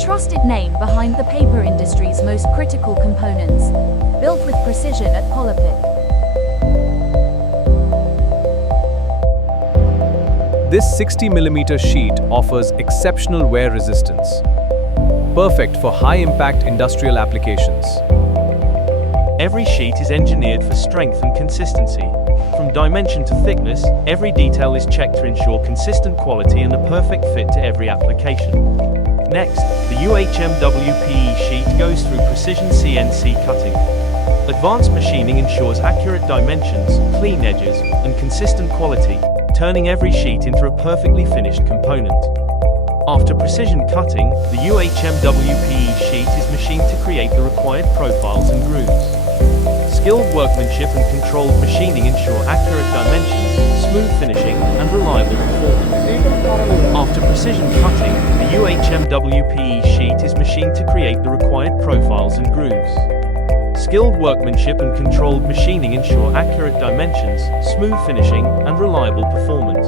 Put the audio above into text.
trusted name behind the paper industry's most critical components, built with precision at Polypick. This 60mm sheet offers exceptional wear resistance, perfect for high-impact industrial applications. Every sheet is engineered for strength and consistency. From dimension to thickness, every detail is checked to ensure consistent quality and a perfect fit to every application. Next, the UHMWPE sheet goes through precision CNC cutting. Advanced machining ensures accurate dimensions, clean edges, and consistent quality, turning every sheet into a perfectly finished component. After precision cutting, the UHMWPE sheet is machined to create the required profiles and grooves. Skilled workmanship and controlled machining ensure accurate dimensions, smooth finishing, and reliable performance. After precision cutting, the UHMWPE sheet is machined to create the required profiles and grooves. Skilled workmanship and controlled machining ensure accurate dimensions, smooth finishing, and reliable performance.